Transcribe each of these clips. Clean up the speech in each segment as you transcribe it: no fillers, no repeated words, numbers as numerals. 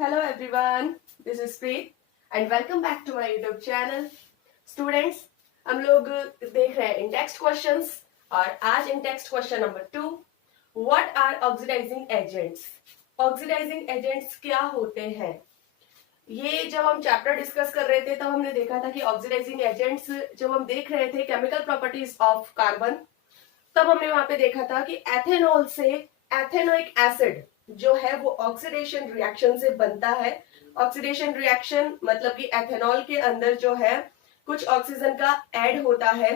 Hello everyone, this is Preet and welcome back to my YouTube channel. Students, हम लोग देख रहे हैं इन टेक्स्ट क्वेश्चंस और आज इन text question number 2, what are oxidizing agents? Oxidizing agents क्या होते हैं? ये जब हम चैप्टर डिस्कस कर रहे थे तब हमने देखा था कि ऑक्सीडाइजिंग एजेंट्स जब हम देख रहे थे केमिकल प्रॉपर्टीज ऑफ कार्बन, तब हमने वहां पे देखा था कि एथेनॉल से एथेनोइक एसिड जो है वो ऑक्सीडेशन रिएक्शन से बनता है। ऑक्सीडेशन रिएक्शन मतलब कि एथेनॉल के अंदर जो है कुछ ऑक्सीजन का ऐड होता है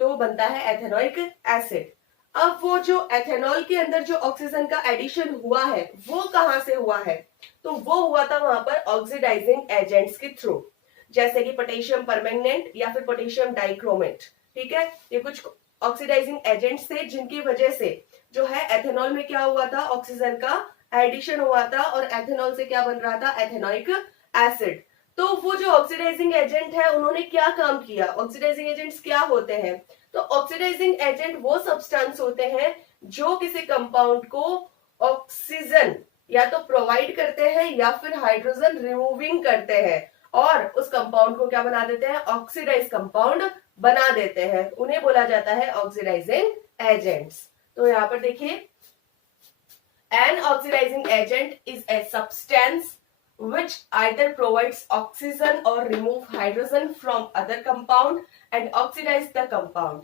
तो बनता है एथेनोइक एसिड। अब वो जो एथेनॉल के अंदर जो ऑक्सीजन का एडिशन हुआ है वो कहां से हुआ है? तो वो हुआ था वहां पर ऑक्सीडाइजिंग एजेंट्स के थ्रू, जैसे कि पोटेशियम परमैंगनेट या फिर पोटेशियम डाइक्रोमेट। ठीक है, ये कुछ ऑक्सीडाइजिंग एजेंट्स थे जिनकी वजह से जो है एथेनॉल में क्या हुआ था, ऑक्सीजन का एडिशन हुआ था और एथेनॉल से क्या बन रहा था, एथेनोइक एसिड। तो वो जो ऑक्सीडाइजिंग एजेंट है उन्होंने क्या काम किया? ऑक्सीडाइजिंग एजेंट्स क्या होते हैं? तो ऑक्सीडाइजिंग एजेंट वो सब्सटेंस होते हैं जो किसी कंपाउंड को ऑक्सीजन या तो प्रोवाइड करते हैं या फिर हाइड्रोजन रिमूविंग करते हैं और उस कंपाउंड को क्या बना देते हैं, ऑक्सीडाइज कंपाउंड बना देते हैं। उन्हें बोला जाता है ऑक्सीडाइजिंग एजेंट्स। तो यहां पर देखिए, an oxidizing agent is a substance which either provides oxygen or remove hydrogen from other compound and oxidize the compound.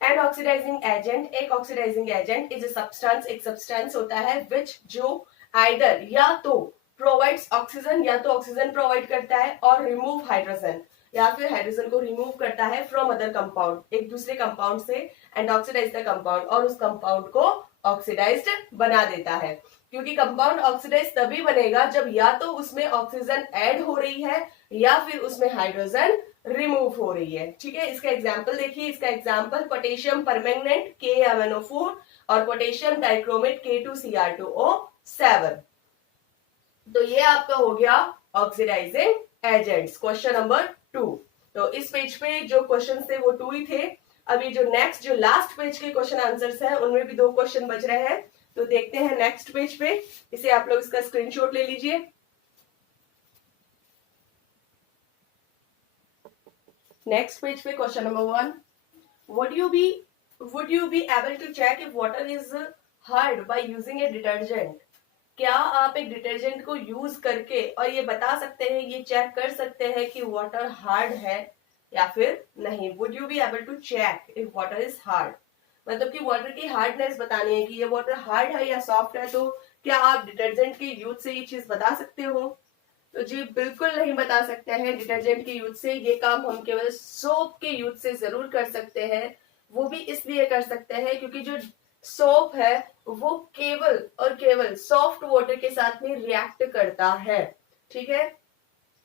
An oxidizing agent, एक oxidizing agent is a substance, एक substance होता है which जो either या तो provides oxygen या तो oxygen provide करता है और remove hydrogen या फिर हाइड्रोजन को रिमूव करता है फ्रॉम अदर कंपाउंड, एक दूसरे कंपाउंड से, एंड ऑक्सीडाइज द कंपाउंड और उस कंपाउंड को ऑक्सीडाइज्ड बना देता है। क्योंकि कंपाउंड ऑक्सीडाइज तभी बनेगा जब या तो उसमें ऑक्सीजन ऐड हो रही है या फिर उसमें हाइड्रोजन रिमूव हो रही है। ठीक है, इसका एग्जांपल देखिए, इसका एग्जांपल पोटेशियम परमैंगनेट KMnO4 और पोटेशियम डाइक्रोमेट K2Cr2O7। तो ये आपका हो गया ऑक्सीडाइजिंग एजेंट्स, क्वेश्चन नंबर 2। तो इस पेज पे जो क्वेश्चन थे वो 2 ही थे। अभी जो नेक्स्ट जो लास्ट पेज के क्वेश्चन आंसर्स हैं उनमें भी 2 क्वेश्चन बच रहे हैं। तो देखते हैं नेक्स्ट पेज पे, इसे आप लोग इसका स्क्रीनशॉट ले लीजिए। नेक्स्ट पेज पे question number 1, would you be able to check if water is hard by using a detergent? क्या आप एक डिटर्जेंट को यूज करके और ये बता सकते हैं, ये चेक कर सकते हैं कि वाटर हार्ड है या फिर नहीं? Would you be able to check if water is hard, मतलब कि वाटर की हार्डनेस बतानी है कि ये वाटर हार्ड है या सॉफ्ट है। तो क्या आप डिटर्जेंट के यूज से ये चीज बता सकते हो? तो जी बिल्कुल नहीं बता सकते हैं डिटर्जेंट के यूज से। ये काम हम केवल सोप के यूज से जरूर कर सकते हैं। वो भी इसलिए कर सकते हैं क्योंकि जो सोप है वो केवल और केवल सॉफ्ट वाटर के साथ में रिएक्ट करता है। ठीक है,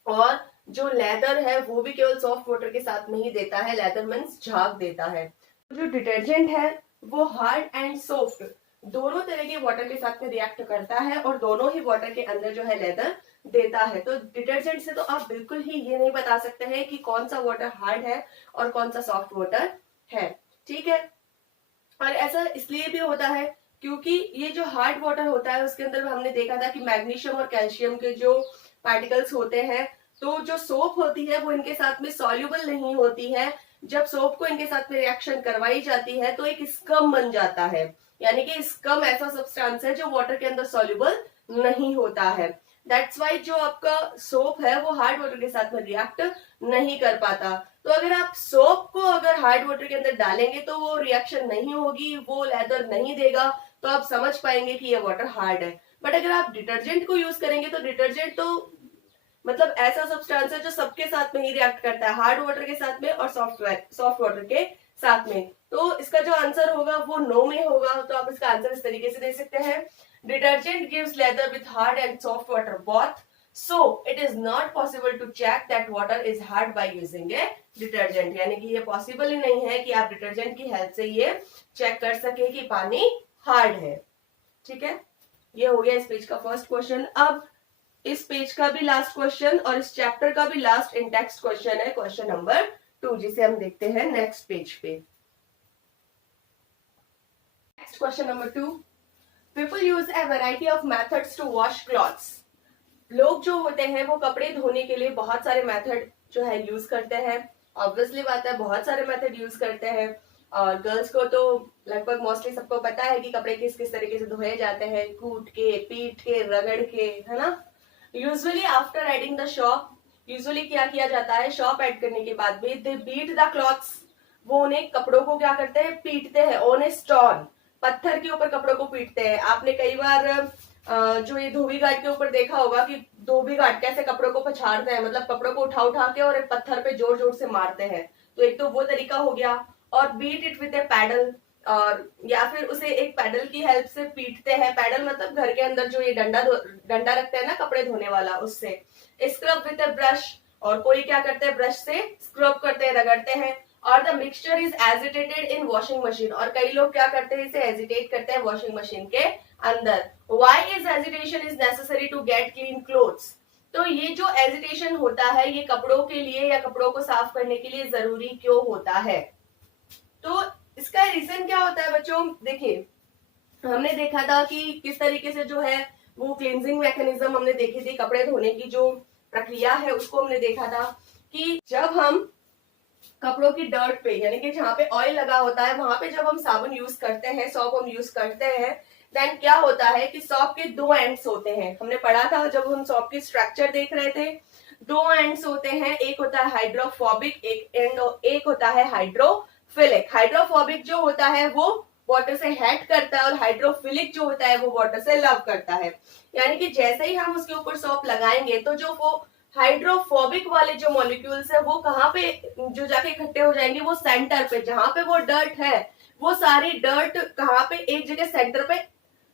और जो लेदर है वो भी केवल सॉफ्ट वाटर के साथ में ही देता है, लेदर मीन्स झाग देता है। जो डिटर्जेंट है वो हार्ड एंड सॉफ्ट दोनों तरह के वाटर के साथ में रिएक्ट करता है और दोनों ही वाटर के अंदर जो है लेदर देता है। तो डिटर्जेंट से तो आप बिल्कुल ही ये नहीं बता सकते हैं कि कौन सा वाटर हार्ड है और कौन सा सॉफ्ट वाटर है। ठीक है, और ऐसा इसलिए भी होता है क्योंकि ये जो हार्ड वाटर होता है उसके अंदर हमने देखा था कि मैग्नीशियम और कैल्शियम के जो पार्टिकल्स होते हैं, तो जो सोप होती है वो इनके साथ में सॉल्युबल नहीं होती है। जब सोप को इनके साथ में रिएक्शन करवाई जाती है तो एक स्कम बन जाता है, यानी कि स्कम ऐसा सब्सटेंस है जो वाटर के अंदर सॉल्युबल नहीं होता है। दैट्स वाई जो आपका सोप है वो हार्ड वाटर के साथ में रिएक्ट नहीं कर पाता। तो अगर आप सोप को अगर हार्ड वाटर के अंदर डालेंगे तो वो रिएक्शन नहीं होगी, वो लेदर नहीं देगा, तो आप समझ पाएंगे कि ये वाटर हार्ड है। बट अगर आप डिटर्जेंट को यूज करेंगे तो डिटर्जेंट तो मतलब ऐसा सब्सटेंस है जो सबके साथ में ही रिएक्ट करता है, हार्ड वाटर के साथ में और सॉफ्ट वाटर के साथ में। तो इसका जो आंसर होगा वो नो में होगा। तो आप इसका आंसर इस तरीके से दे सकते हैं, detergent gives leather with hard and soft water both, so it is not possible to check that water is hard by using a detergent। यानी कि ये पॉसिबल ही नहीं है कि आप डिटर्जेंट की हेल्प से ये चेक कर सके कि पानी हार्ड है। ठीक है, ये हो गया इस पेज का फर्स्ट क्वेश्चन। अब इस पेज का भी लास्ट क्वेश्चन और इस चैप्टर का भी लास्ट इन टेक्स्ट क्वेश्चन है, क्वेश्चन नंबर 2, जिसे हम देखते हैं नेक्स्ट पेज पे। Next question number 2, people use a variety of methods to wash clothes. लोग जो होते हैं वो कपड़े धोने के लिए बहुत सारे मेथड जो है यूज करते हैं। ऑब्वियसली बात है, बहुत सारे मेथड यूज करते हैं। और गर्ल्स को तो लगभग मोस्टली सबको पता है कि कपड़े किस किस तरीके से धोए जाते हैं, कूट के, पीट के, रगड़ के, है ना। Usually after adding the shop, usually क्या किया जाता है, शॉप ऐड करने के बाद भी दे बीट द क्लॉथ्स, वो उन्हें कपड़ों को क्या करते हैं, पीटते हैं ऑन ए स्टोन, पत्थर के ऊपर कपड़ों को पीटते हैं। आपने कई बार जो ये धोबी घाट के ऊपर देखा होगा कि धोबी घाट कैसे कपड़ों को पछाड़ते हैं, मतलब कपड़ों को उठा उठा के और एक पत्थर पे जोर जोर से मारते हैं। तो एक तो वो तरीका हो गया, और beat it with a paddle, और या फिर उसे एक पैडल की हेल्प से पीटते हैं। पैडल मतलब घर के अंदर जो ये डंडा रखते हैं ना कपड़े धोने वाला, उससे। स्क्रब विद ए ब्रश, और कोई क्या करते हैं, ब्रश से स्क्रब करते हैं, रगड़ते हैं। और the mixture is agitated in washing machine, और कई लोग क्या करते हैं, इसे एजिटेट करते हैं वॉशिंग मशीन के अंदर। Why is agitation is necessary to get clean clothes? तो ये जो एजिटेशन होता है ये कपड़ों के लिए या कपड़ों को साफ करने के लिए जरूरी क्यों होता है? तो इसका रीजन क्या होता है बच्चों, देखिए हमने देखा था कि किस तरीके से जो है वो क्लींजिंग मैकेनिज्म हमने देखी थी, कपड़े धोने की जो प्रक्रिया है उसको हमने देखा था कि जब हम कपड़ों की डर्ट पे, यानी कि जहाँ पे ऑयल लगा होता है वहां पे जब हम साबुन यूज करते हैं, सॉप हम यूज करते हैं, देन क्या होता है कि सॉप के दो एंड्स होते हैं। हमने पढ़ा था जब हम सॉप की स्ट्रक्चर देख रहे थे, दो एंड्स होते हैं, एक होता है हाइड्रोफोबिक, एक होता है हाइड्रोफिलिक। हाइड्रोफोबिक जो होता है वो वाटर से हेट करता है, और हाइड्रोफिलिक जो होता है वो वाटर से लव करता है। यानी कि जैसे ही हम उसके ऊपर सॉप लगाएंगे तो जो वो हाइड्रोफोबिक वाले जो मॉलिक्यूल्स है वो कहाँ पे जो जाके इकट्ठे हो जाएंगे, वो सेंटर पे, जहां पे वो डर्ट है वो सारी डर्ट कहाँ पे, एक जगह सेंटर पे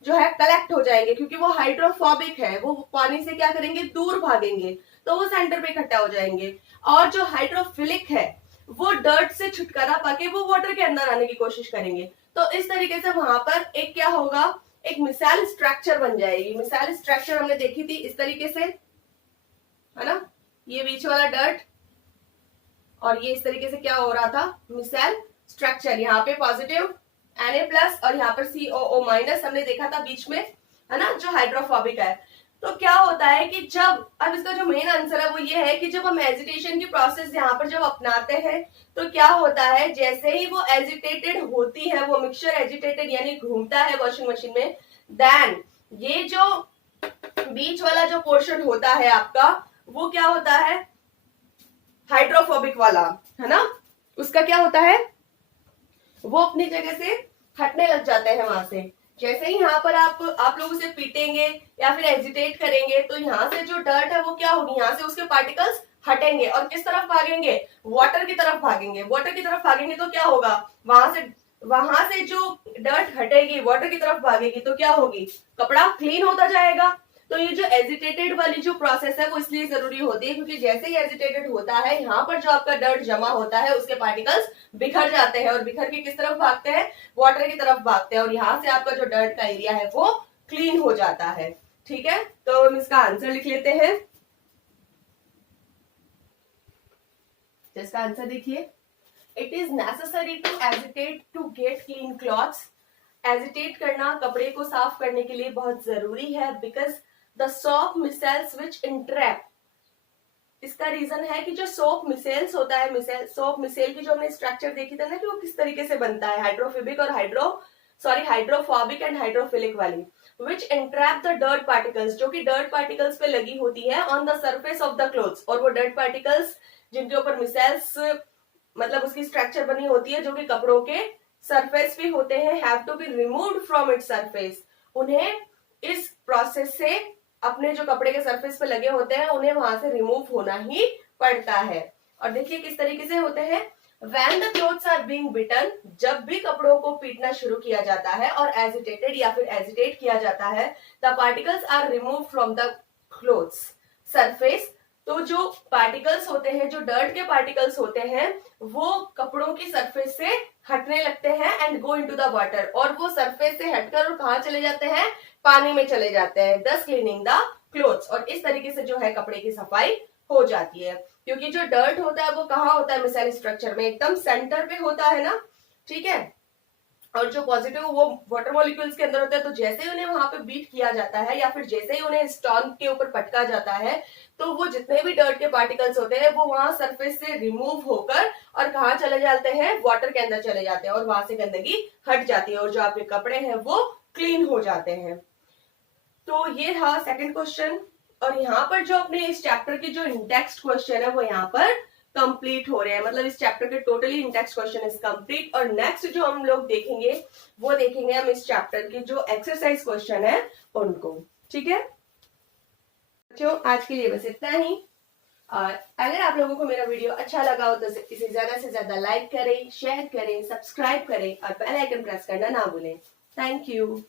जो है कलेक्ट हो जाएंगे, क्योंकि वो हाइड्रोफोबिक है, वो पानी से क्या करेंगे, दूर भागेंगे, तो वो सेंटर पे इकट्ठा हो जाएंगे। और जो हाइड्रोफिलिक है वो डर्ट से छुटकारा पाके वो वाटर के अंदर आने की कोशिश करेंगे। तो इस तरीके से वहां पर एक क्या होगा, एक मिसाइल स्ट्रक्चर बन जाएगी। मिसाइल स्ट्रक्चर हमने देखी थी इस तरीके से, है ना, ये बीच वाला डर्ट, और ये इस तरीके से क्या हो रहा था, मिसाइल स्ट्रक्चर। यहाँ पे पॉजिटिव Na+ और यहाँ पर COO- हमने देखा था बीच में, है ना, जो हाइड्रोफोबिक है। तो क्या होता है कि जब, अब इसका जो मेन आंसर है वो ये है कि जब हम एजिटेशन की प्रोसेस यहाँ पर जब अपनाते हैं तो क्या होता है, जैसे ही वो एजिटेटेड होती है, वो मिक्सचर एजिटेटेड यानी घूमता है वॉशिंग मशीन में, देन ये जो बीच वाला जो पोर्शन होता है आपका, वो क्या होता है, हाइड्रोफोबिक वाला, है ना, उसका क्या होता है, वो अपनी जगह से हटने लग जाते हैं वहां से। जैसे ही यहाँ पर आप लोग उसे पीटेंगे या फिर एजिटेट करेंगे तो यहाँ से जो डर्ट है वो क्या होगी, यहाँ से उसके पार्टिकल्स हटेंगे और किस तरफ भागेंगे, वाटर की तरफ भागेंगे। वाटर की तरफ भागेंगे तो क्या होगा, वहां से जो डर्ट हटेगी, वाटर की तरफ भागेगी तो क्या होगी, कपड़ा क्लीन होता जाएगा। तो ये जो एजिटेटेड वाली जो प्रोसेस है वो इसलिए जरूरी होती है क्योंकि जैसे ही एजिटेटेड होता है यहाँ पर जो आपका डर्ट जमा होता है उसके पार्टिकल्स बिखर जाते हैं, और बिखर के किस तरफ भागते हैं, वाटर की तरफ भागते हैं, और यहाँ से आपका जो डर्ट का एरिया है वो क्लीन हो जाता है। ठीक है, तो हम इसका आंसर लिख लेते हैं। इसका आंसर देखिए, it is necessary to agitate to get clean clothes. Agitate करना कपड़े को साफ करने के लिए बहुत जरूरी है, because the soap micelles which entrap. इसका रीजन है कि जो सोप मिसेल्स होता है, सोप मिसेल की जो हमने स्ट्रक्चर देखी थी ना कि वो किस तरीके से बनता है, हाइड्रोफोबिक और हाइड्रोफोबिक एंड हाइड्रोफिलिक वाली, विच इंट्रैप द डर्ट पार्टिकल्स, जो कि डर्ट पार्टिकल्स पे लगी होती है on the surface of the clothes. और वो डर्ट पार्टिकल्स जिनके ऊपर मिसेल्स मतलब उसकी स्ट्रक्चर बनी होती है, जो कि कपड़ों के सरफेस पे होते हैं, have to be removed from its surface. उन्हें इस प्रोसेस से अपने जो कपड़े के सरफेस पे लगे होते हैं उन्हें वहां से रिमूव होना ही पड़ता है। और देखिए किस तरीके से होते हैं, When the clothes are being beaten, जब भी कपड़ों को पीटना शुरू किया जाता है और एजिटेटेड या फिर एजिटेट किया जाता है, the particles are removed from the clothes surface। तो जो पार्टिकल्स होते हैं, जो डर्ट के पार्टिकल्स होते हैं, वो कपड़ों की सरफेस से हटने लगते हैं and go into the water, और वो सरफेस से हटकर और कहाँ चले जाते हैं, पानी में चले जाते हैं, thus cleaning the clothes। और इस तरीके से जो है कपड़े की सफाई हो जाती है, क्योंकि जो डर्ट होता है वो कहाँ होता है, मिसाइल स्ट्रक्चर में एकदम सेंटर पे होता है ना। ठीक है, और जो पॉजिटिव वो वाटर मॉलिक्यूल्स के अंदर होते हैं, तो जैसे ही उन्हें वहां पे बीट किया जाता है या फिर जैसे ही उन्हें स्टोन के ऊपर पटका जाता है, तो वो जितने भी डर्ट के पार्टिकल्स होते हैं वो वहां सरफेस से रिमूव होकर और कहाँ चले जाते हैं, वाटर के अंदर चले जाते हैं और वहां से गंदगी हट जाती है और जो आपके कपड़े हैं वो क्लीन हो जाते हैं। तो ये था सेकंड क्वेश्चन। और यहाँ पर जो अपने इस चैप्टर की जो इंटेक्स्ट क्वेश्चन है वो यहाँ पर कंप्लीट हो रहे हैं, मतलब इस चैप्टर के totally in-text question is complete. और नेक्स्ट जो हम लोग देखेंगे वो देखेंगे हम इस चैप्टर की जो एक्सरसाइज क्वेश्चन है उनको। ठीक है बच्चों, आज के लिए बस इतना ही। और अगर आप लोगों को मेरा वीडियो अच्छा लगा हो तो इसे ज्यादा से ज्यादा लाइक करें, शेयर करें, सब्सक्राइब करें और बेल आइकन प्रेस करना ना भूलें। Thank you.